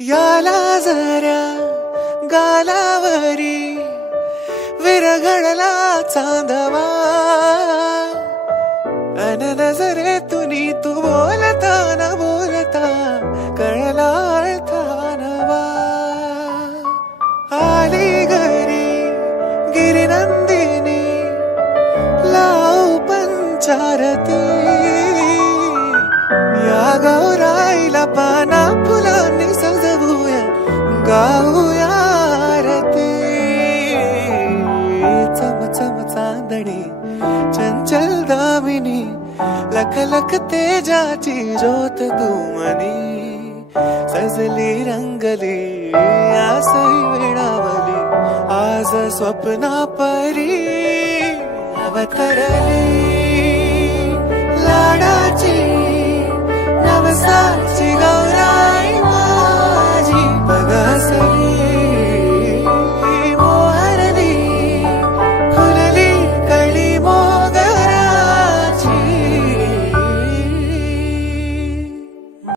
याला जरा गालावरी विरघळला चांदवा, अन नजरेतून तू बोलता न बोलता कळला अर्थ नवा. आली घरी गिरिनंदिनी लाव पंचारती, या गौराईला पाना फुलांनी सजवूया गाऊया आरती. चम चम चांदणी चंचल दामिनी लख लख तेजाची ज्योत तू मनी. सजली रंगली आसई वेळावली आज स्वप्ना परी अवतरली. लाडाची नवसाची गौरा